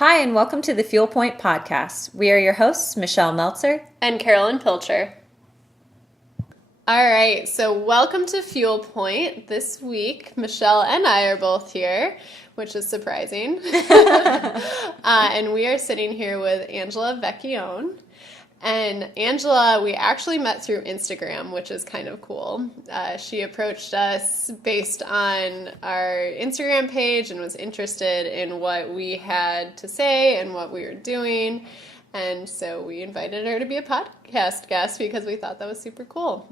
Hi, and welcome to the Fuel Point podcast. We are your hosts, Michelle Meltzer and Carolyn Pilcher. All right, so welcome to Fuel Point. This week, Michelle and I are both here, which is surprising. And we are sitting here with Angela Vecchione. And Angela, we actually met through Instagram, which is kind of cool. She approached us based on our Instagram page and was interested in what we had to say and what we were doing. And so we invited her to be a podcast guest because we thought that was super cool.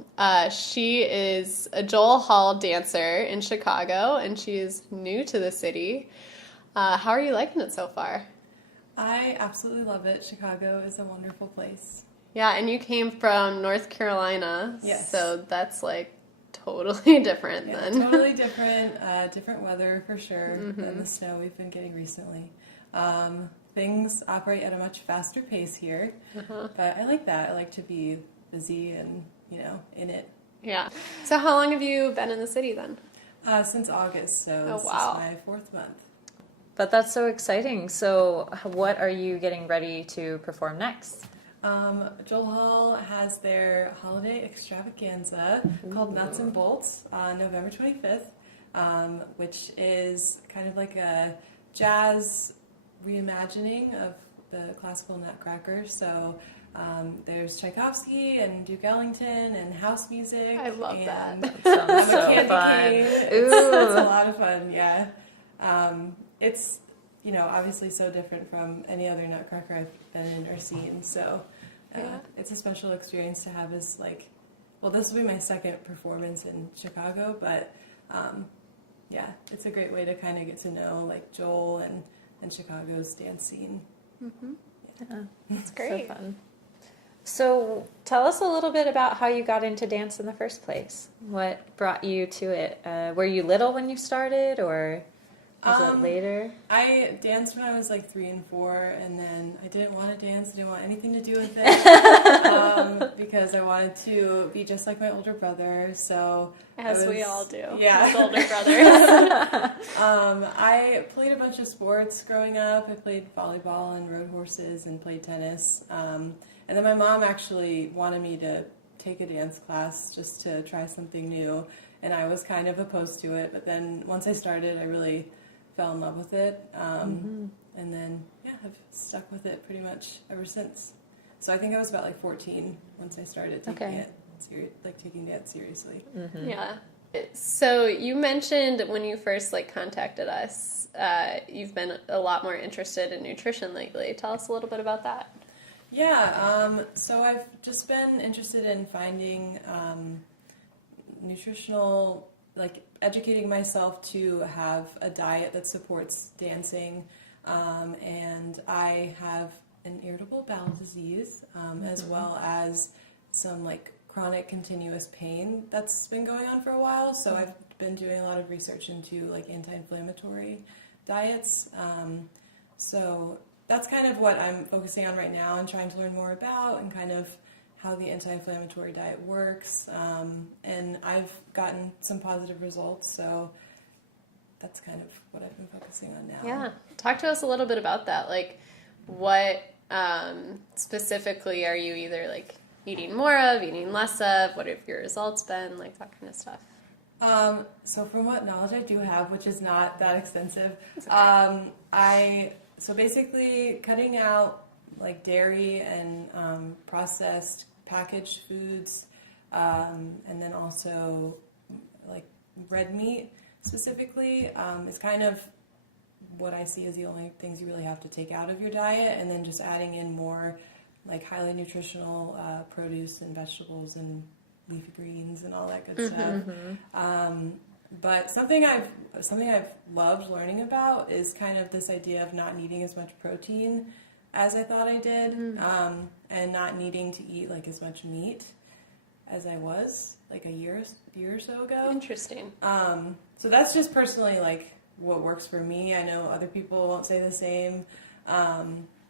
She is a Joel Hall dancer in Chicago, and she is new to the city. How are you liking it so far? I absolutely love it. Chicago is a wonderful place. Yeah, and you came from North Carolina. Yes. So that's like totally different then. Totally different. Different weather for sure than the snow we've been getting recently. Things operate at a much faster pace here, but I like that. I like to be busy and, in it. Yeah. So how long have you been in the city then? Since August, so this is my 4th month. But that's so exciting. So what are you getting ready to perform next? Joel Hall has their holiday extravaganza called Nuts and Bolts on November 25th, which is kind of like a jazz reimagining of the classical Nutcracker. So there's Tchaikovsky and Duke Ellington and house music. I love and that. Sounds so candy fun. cane. It's a lot of fun, yeah. It's, obviously so different from any other Nutcracker I've been in or seen. So it's a special experience to have as this will be my second performance in Chicago, but it's a great way to kind of get to know Joel and Chicago's dance scene. Mm-hmm. Yeah, that's great. So fun. So tell us a little bit about how you got into dance in the first place. What brought you to it? Were you little when you started, or was it later? I danced when I was 3 and 4, and then I didn't want to dance. I didn't want anything to do with it because I wanted to be just like my older brother. So we all do. Yeah, as older brothers. I played a bunch of sports growing up. I played volleyball and rode horses and played tennis. And then my mom actually wanted me to take a dance class just to try something new, and I was kind of opposed to it. But then once I started, I really fell in love with it, and then I've stuck with it pretty much ever since. So I think I was about 14 once I started taking taking dance seriously. Mm-hmm. Yeah. So you mentioned when you first contacted us, you've been a lot more interested in nutrition lately. Tell us a little bit about that. Yeah. So I've just been interested in finding nutritional, educating myself to have a diet that supports dancing, and I have an irritable bowel disease, as well as some chronic continuous pain that's been going on for a while. So I've been doing a lot of research into anti-inflammatory diets. So that's kind of what I'm focusing on right now and trying to learn more about, and kind of how the anti-inflammatory diet works, and I've gotten some positive results, so that's kind of what I've been focusing on now. Yeah. Talk to us a little bit about that. What specifically are you either eating more of, eating less of? What have your results been? That kind of stuff. So from what knowledge I do have, which is not that extensive, okay. So basically cutting out dairy and processed packaged foods, and then also red meat specifically, is kind of what I see as the only things you really have to take out of your diet, and then just adding in more highly nutritional produce and vegetables and leafy greens and all that good stuff. But something I've loved learning about is kind of this idea of not needing as much protein as I thought I did, and not needing to eat as much meat as I was a year or so ago. Interesting. So that's just personally what works for me. I know other people won't say the same.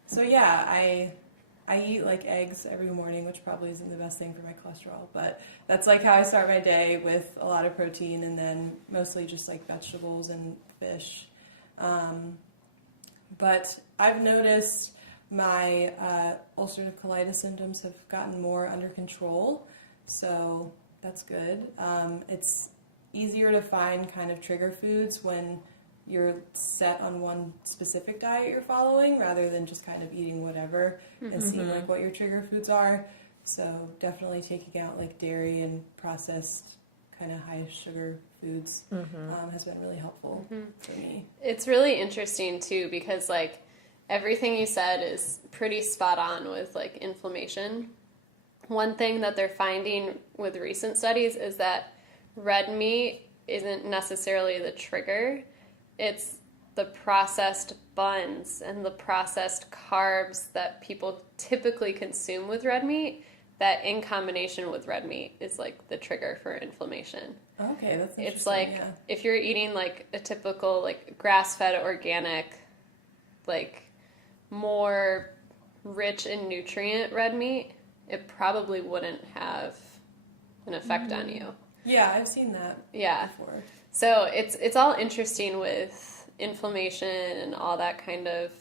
So yeah, I eat eggs every morning, which probably isn't the best thing for my cholesterol, but that's how I start my day, with a lot of protein, and then mostly just vegetables and fish. But I've noticed my ulcerative colitis symptoms have gotten more under control, so that's good. It's easier to find kind of trigger foods when you're set on one specific diet you're following rather than just kind of eating whatever and seeing like what your trigger foods are. So definitely taking out like dairy and processed kind of high sugar foods has been really helpful for me. It's really interesting too because like everything you said is pretty spot on with like inflammation. One thing that they're finding with recent studies is that red meat isn't necessarily the trigger. It's the processed buns and the processed carbs that people typically consume with red meat that in combination with red meat is like the trigger for inflammation. Okay, that's interesting. It's like if you're eating like a typical like grass-fed organic, like more rich in nutrient red meat, it probably wouldn't have an effect on you. Yeah, I've seen that before. So it's all interesting with inflammation and all that kind of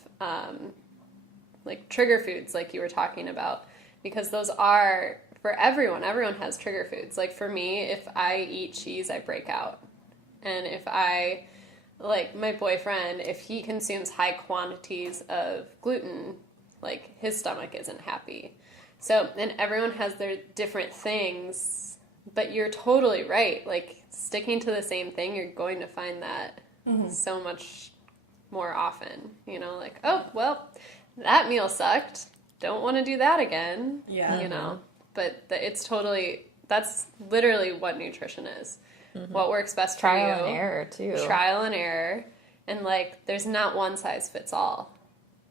like trigger foods like you were talking about. Because those are, for everyone has trigger foods. Like for me, if I eat cheese, I break out. And if I, like my boyfriend, if he consumes high quantities of gluten, like his stomach isn't happy. So, and everyone has their different things, but you're totally right. Like sticking to the same thing, you're going to find that so much more often, you know, like, oh, well, that meal sucked. Don't want to do that again. Yeah. You know, but it's totally, that's literally what nutrition is. What works best for you. Trial and error, too. Trial and error. And, like, there's not one size fits all.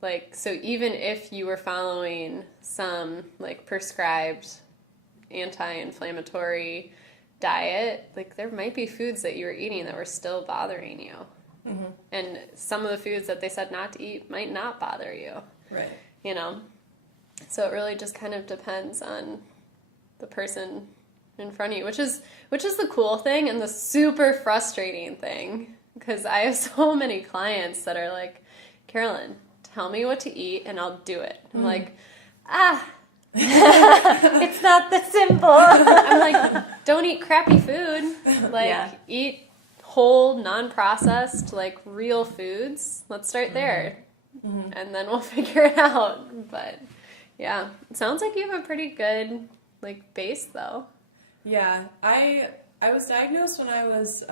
Like, so even if you were following some, like, prescribed anti-inflammatory diet, like, there might be foods that you were eating that were still bothering you. And some of the foods that they said not to eat might not bother you. Right. You know? So it really just kind of depends on the person in front of you, which is the cool thing and the super frustrating thing, because I have so many clients that are like, Carolyn, tell me what to eat and I'll do it. I'm like, it's not that simple. I'm like, don't eat crappy food. Like, eat whole, non-processed, like, real foods. Let's start there. And then we'll figure it out. But, yeah. It sounds like you have a pretty good, like, base, though. Yeah. I was diagnosed when I was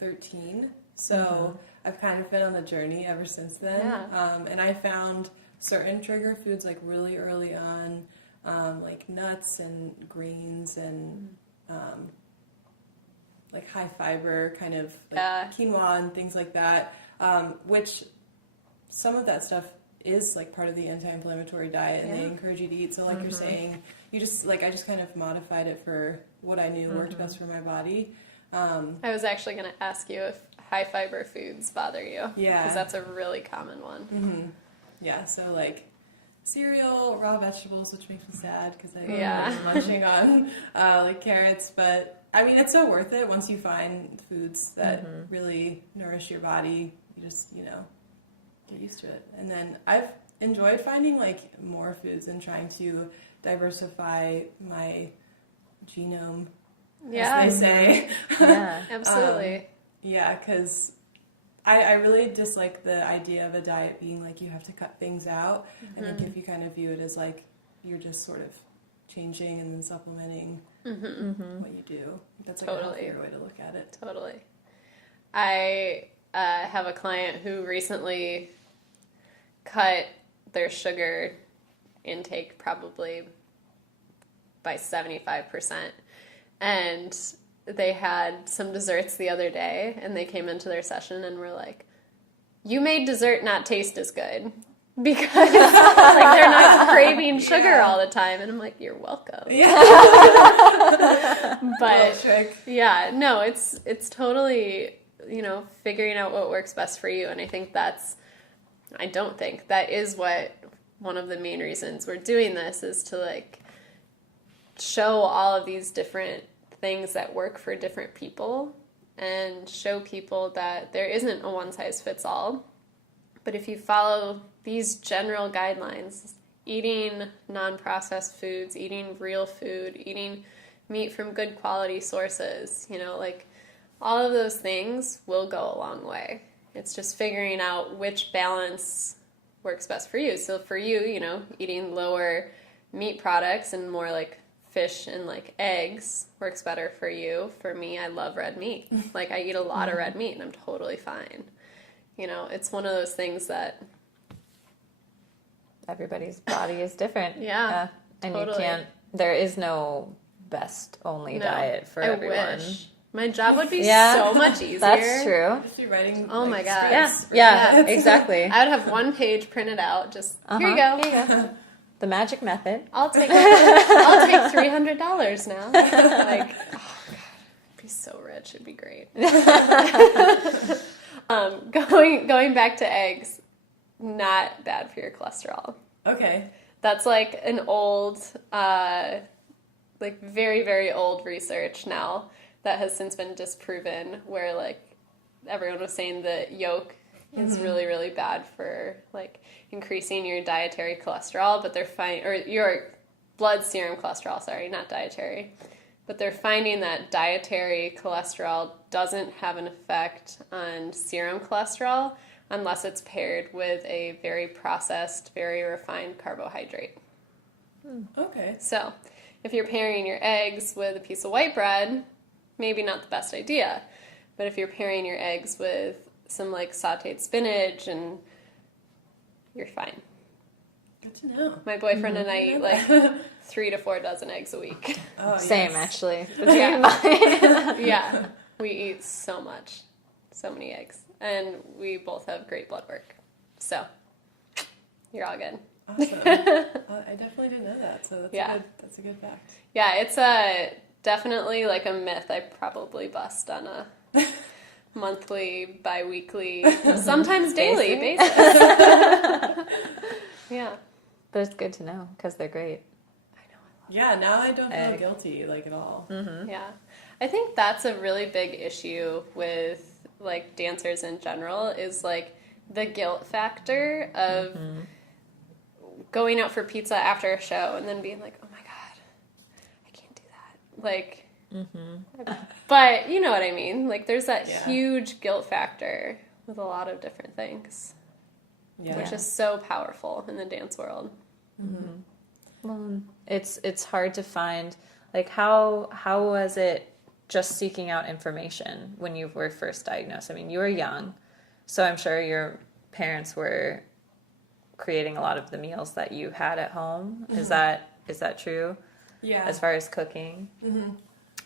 13, so I've kind of been on the journey ever since then. Yeah. And I found certain trigger foods, like, really early on, like nuts and grains and like high fiber kind of like quinoa and things like that, which some of that stuff is like part of the anti-inflammatory diet and they encourage you to eat. So like you're saying, you just like, I just kind of modified it for what I knew worked best for my body. I was actually going to ask you if high fiber foods bother you. Yeah. Because that's a really common one. Yeah, so like cereal, raw vegetables, which makes me sad because I'm munching on like carrots. But I mean, it's so worth it once you find foods that really nourish your body. You just, you know, get used to it. And then I've enjoyed finding like more foods and trying to diversify my genome, as they say. Yeah, absolutely. Yeah, because I really dislike the idea of a diet being like you have to cut things out. I think if you kind of view it as like you're just sort of changing and then supplementing what you do, that's like a healthier way to look at it. Totally. I have a client who recently cut their sugar intake probably by 75%. And they had some desserts the other day, and they came into their session and were like, you made dessert not taste as good. Because like they're not craving sugar all the time. And I'm like, you're welcome. Yeah. But yeah, no, it's totally, you know, figuring out what works best for you. And I don't think that is what one of the main reasons we're doing this is to like show all of these different things that work for different people and show people that there isn't a one size fits all. But if you follow these general guidelines, eating non-processed foods, eating real food, eating meat from good quality sources, like all of those things will go a long way. It's just figuring out which balance works best for you. So for you, eating lower meat products and more like fish and like eggs works better for you. For me, I love red meat. Like I eat a lot of red meat and I'm totally fine. It's one of those things that everybody's body is different. Yeah, and totally. there is no best only diet for everyone. Wish. My job would be so much easier. That's true. Just be writing. Oh my god. Yeah, exactly. I would have one page printed out. Just here you go. Here you go. The magic method. I'll take $300 now. Like, oh god, I'd be so rich. It'd be great. Going back to eggs, not bad for your cholesterol. Okay. That's like an old, like very, very old research now that has since been disproven, where like everyone was saying that yolk is really, really bad for like increasing your dietary cholesterol, but they're or your blood serum cholesterol, sorry, not dietary. But they're finding that dietary cholesterol doesn't have an effect on serum cholesterol unless it's paired with a very processed, very refined carbohydrate. Okay. So if you're pairing your eggs with a piece of white bread, maybe not the best idea. But if you're pairing your eggs with some like sauteed spinach, and you're fine. Good to know. My boyfriend and I eat like 3 to 4 dozen eggs a week. Oh, Same, yes. actually. Yeah, we eat so many eggs, and we both have great blood work. So you're all good. Awesome. I definitely didn't know that, so that's a good fact. Yeah, it's definitely like a myth I probably bust on a monthly, bi-weekly, sometimes daily basis. Yeah. But it's good to know because they're great. Yeah, now I don't feel guilty like at all. Yeah. I think that's a really big issue with like dancers in general, is like the guilt factor of going out for pizza after a show and then being like, oh my god, I can't do that. Like, but you know what I mean? Like there's that huge guilt factor with a lot of different things, which is so powerful in the dance world. Well, it's hard to find, like, how was it just seeking out information when you were first diagnosed? I mean, you were young, so I'm sure your parents were creating a lot of the meals that you had at home. Is that true? Yeah. As far as cooking?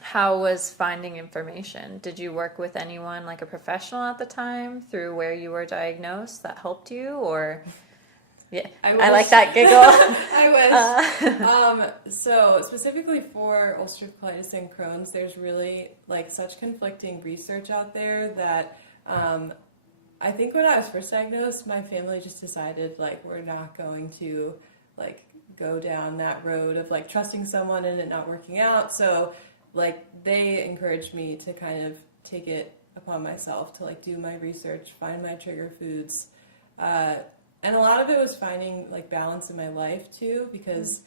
How was finding information? Did you work with anyone, like a professional at the time, through where you were diagnosed that helped you, or... Yeah, I like that giggle. I wish. So specifically for ulcerative colitis and Crohn's, there's really like such conflicting research out there that I think when I was first diagnosed, my family just decided like we're not going to like go down that road of like trusting someone and it not working out. So like they encouraged me to kind of take it upon myself to like do my research, find my trigger foods. And a lot of it was finding like balance in my life too, because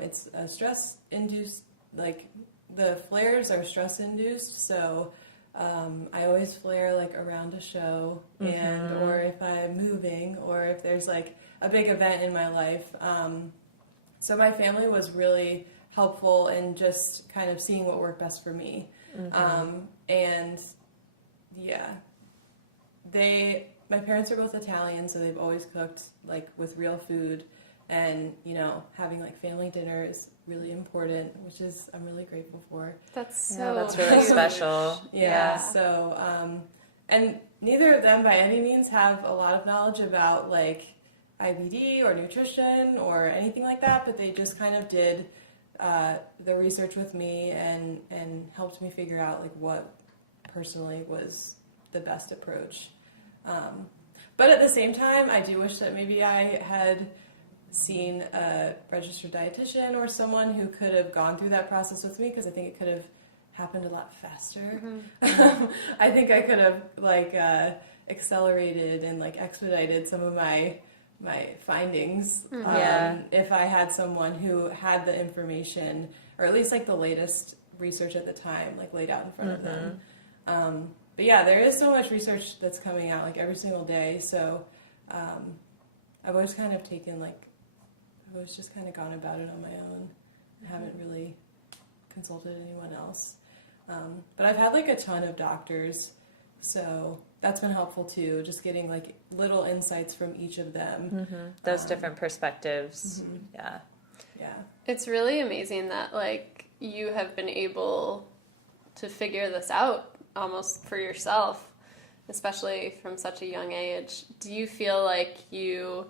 it's a stress-induced, like the flares are stress-induced. So I always flare like around a show, and or if I'm moving, or if there's like a big event in my life. So my family was really helpful in just kind of seeing what worked best for me. And yeah, my parents are both Italian, so they've always cooked like with real food, and you know, having like family dinner is really important, which is I'm really grateful for. That's that's really special. Yeah. So, and neither of them by any means have a lot of knowledge about like IBD or nutrition or anything like that, but they just kind of did the research with me and helped me figure out like what personally was the best approach. But at the same time, I do wish that maybe I had seen a registered dietitian or someone who could have gone through that process with me, because I think it could have happened a lot faster. I think I could have like accelerated and like expedited some of my findings. Yeah. If I had someone who had the information, or at least like the latest research at the time, like laid out in front of them. But yeah, there is so much research that's coming out like every single day. So I've always kind of I've always just kind of gone about it on my own. I haven't really consulted anyone else. But I've had like a ton of doctors, so that's been helpful too, just getting like little insights from each of them. Those different perspectives. Yeah. Yeah. It's really amazing that like you have been able to figure this out almost for yourself, especially from such a young age. Do you feel like you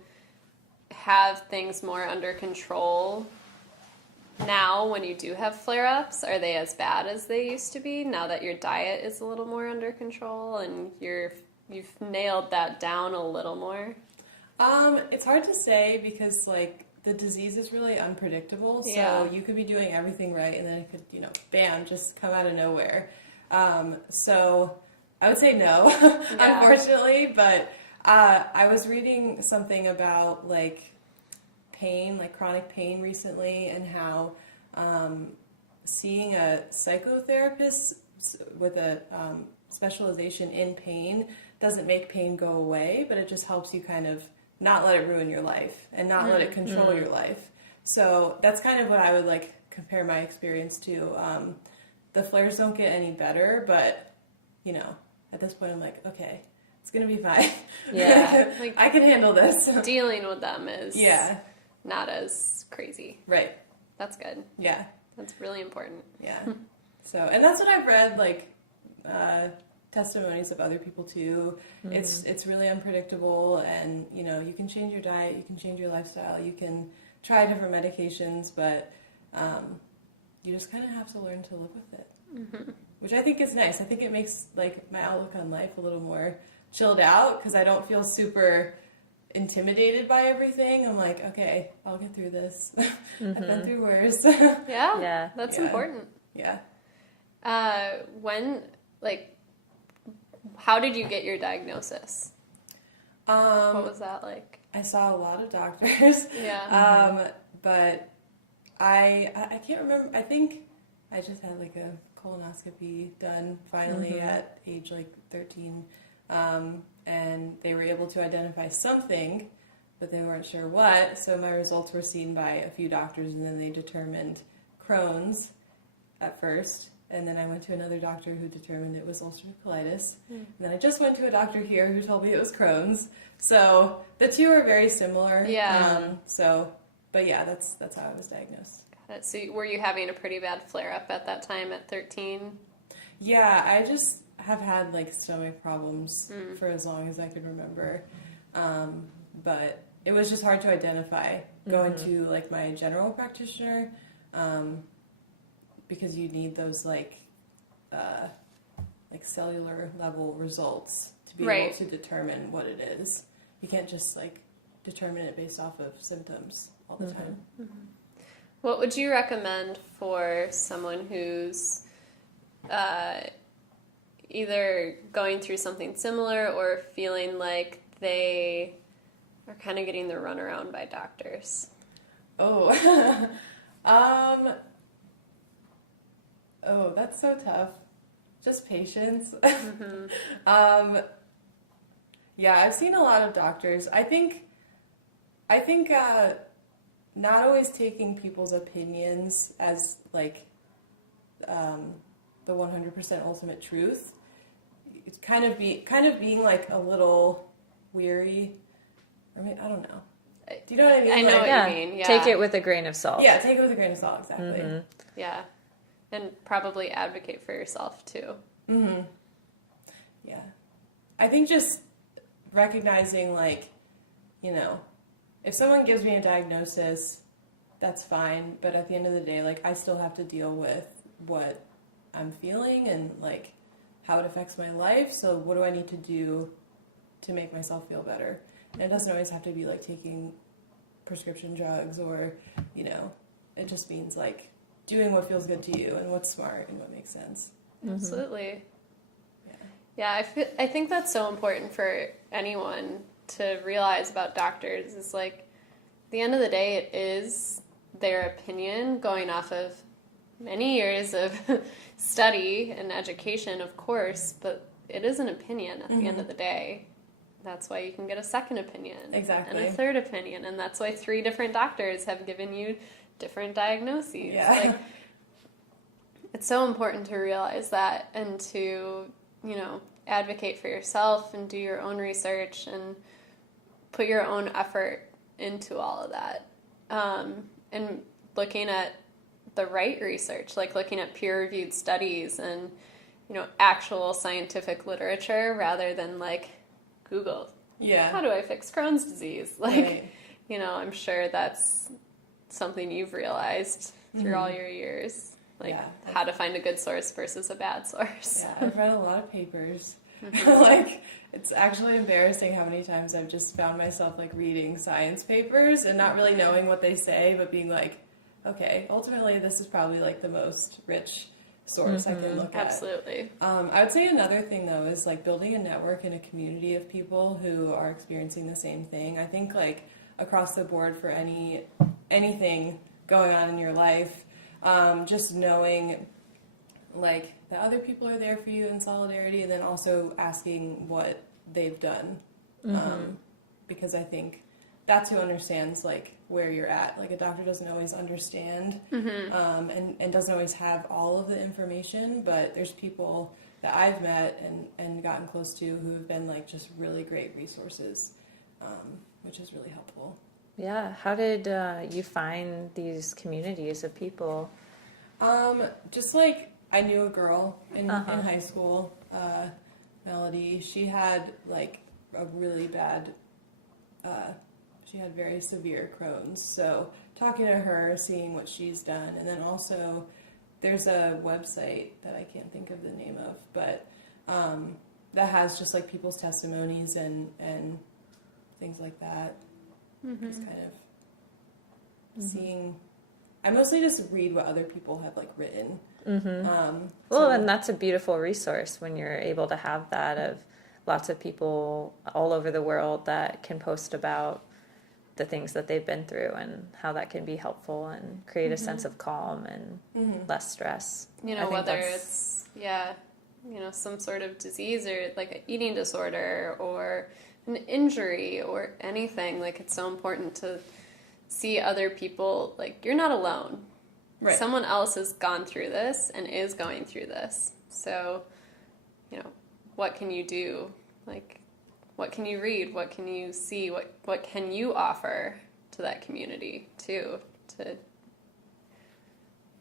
have things more under control now when you do have flare-ups? Are they as bad as they used to be now that your diet is a little more under control and you've nailed that down a little more? It's hard to say because like the disease is really unpredictable. So you could be doing everything right and then it could, bam, just come out of nowhere. So I would say no, unfortunately, but I was reading something about like pain, like chronic pain recently, and how seeing a psychotherapist with a specialization in pain doesn't make pain go away, but it just helps you kind of not let it ruin your life and not let it control your life. So that's kind of what I would like compare my experience to. The flares don't get any better, but at this point I'm like, okay, it's gonna be fine. Yeah, like I can handle this. Dealing with them is Yeah. not as crazy. Right. That's good. Yeah. That's really important. Yeah. So, and that's what I've read, like, testimonies of other people too. It's really unpredictable, and, you can change your diet, you can change your lifestyle, you can try different medications, but you just kind of have to learn to live with it. Which I think is nice. I think it makes, like, my outlook on life a little more chilled out, because I don't feel super intimidated by everything. I'm like, okay, I'll get through this. I've been through worse. Yeah. That's important. Yeah. How did you get your diagnosis? What was that like? I saw a lot of doctors. Yeah. But I can't remember. I think I just had like a colonoscopy done finally at age like 13. And they were able to identify something, but they weren't sure what. So my results were seen by a few doctors, and then they determined Crohn's at first. And then I went to another doctor who determined it was ulcerative colitis. And then I just went to a doctor here who told me it was Crohn's. So the two are very similar. Yeah. But yeah, that's how I was diagnosed. Got it. So were you having a pretty bad flare-up at that time at 13? Yeah, I just have had like stomach problems for as long as I can remember. But it was just hard to identify going to like my general practitioner, because you need those like cellular level results to be able to determine what it is. You can't just like determine it based off of symptoms all the time. What would you recommend for someone who's either going through something similar or feeling like they are kind of getting the runaround by doctors? Oh, that's so tough. Just patience. Yeah, I've seen a lot of doctors. I think not always taking people's opinions as like the 100% ultimate truth. It's kind of being like a little weary. I mean, I don't know. Do you know what I mean? I know Like, what you mean. Yeah. Take it with a grain of salt. Yeah, take it with a grain of salt. Exactly. Yeah. And probably advocate for yourself too. Yeah. I think just recognizing, like, if someone gives me a diagnosis, that's fine. But at the end of the day, like, I still have to deal with what I'm feeling and, like, how it affects my life. So what do I need to do to make myself feel better? And it doesn't always have to be, like, taking prescription drugs or, it just means, like, doing what feels good to you and what's smart and what makes sense. Absolutely. Yeah. Yeah, I think that's so important for anyone to realize about doctors is like, at the end of the day, it is their opinion going off of many years of study and education, of course, but it is an opinion at the end of the day. That's why you can get a second opinion. Exactly. And a third opinion. And that's why 3 different doctors have given you different diagnoses. Yeah. Like, it's so important to realize that and to, advocate for yourself and do your own research and put your own effort into all of that. And looking at the right research, like looking at peer-reviewed studies and, actual scientific literature rather than like Google. Yeah. How do I fix Crohn's disease? Like, I'm sure that's something you've realized through all your years. Like how to find a good source versus a bad source. Yeah, I've read a lot of papers. Like, it's actually embarrassing how many times I've just found myself like reading science papers and not really knowing what they say, but being like, okay, ultimately this is probably like the most rich source I can look at. Absolutely. I would say another thing though is like building a network and a community of people who are experiencing the same thing. I think like across the board for anything going on in your life, just knowing like that other people are there for you in solidarity, and then also asking what they've done, because I think that's who understands like where you're at. Like a doctor doesn't always understand, and doesn't always have all of the information, but there's people that I've met and gotten close to who have been like just really great resources, which is really helpful. Yeah. How did you find these communities of people? Just like I knew a girl in high school, Melody. She had like a really bad, she had very severe Crohn's. So talking to her, seeing what she's done, and then also there's a website that I can't think of the name of, but that has just like people's testimonies and things like that. Just kind of seeing. I mostly just read what other people have like written. And that's a beautiful resource when you're able to have that of lots of people all over the world that can post about the things that they've been through and how that can be helpful and create a sense of calm and less stress. Whether it's, some sort of disease or like an eating disorder or an injury or anything, like it's so important to see other people, like you're not alone. Right. Someone else has gone through this and is going through this. So, what can you do? Like, what can you read? What can you see? What can you offer to that community too, to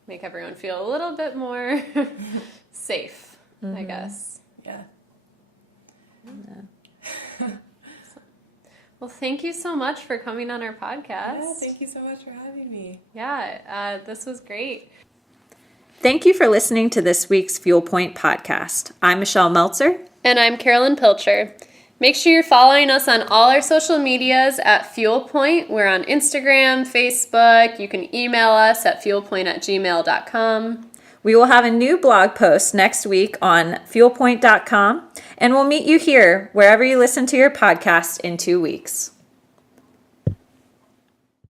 make everyone feel a little bit more safe, I guess. Yeah. Well, thank you so much for coming on our podcast. Yeah, thank you so much for having me. Yeah, this was great. Thank you for listening to this week's Fuel Point podcast. I'm Michelle Meltzer. And I'm Carolyn Pilcher. Make sure you're following us on all our social medias at Fuel Point. We're on Instagram, Facebook. You can email us at fuelpoint@gmail.com. We will have a new blog post next week on fuelpoint.com, and we'll meet you here wherever you listen to your podcast in 2 weeks.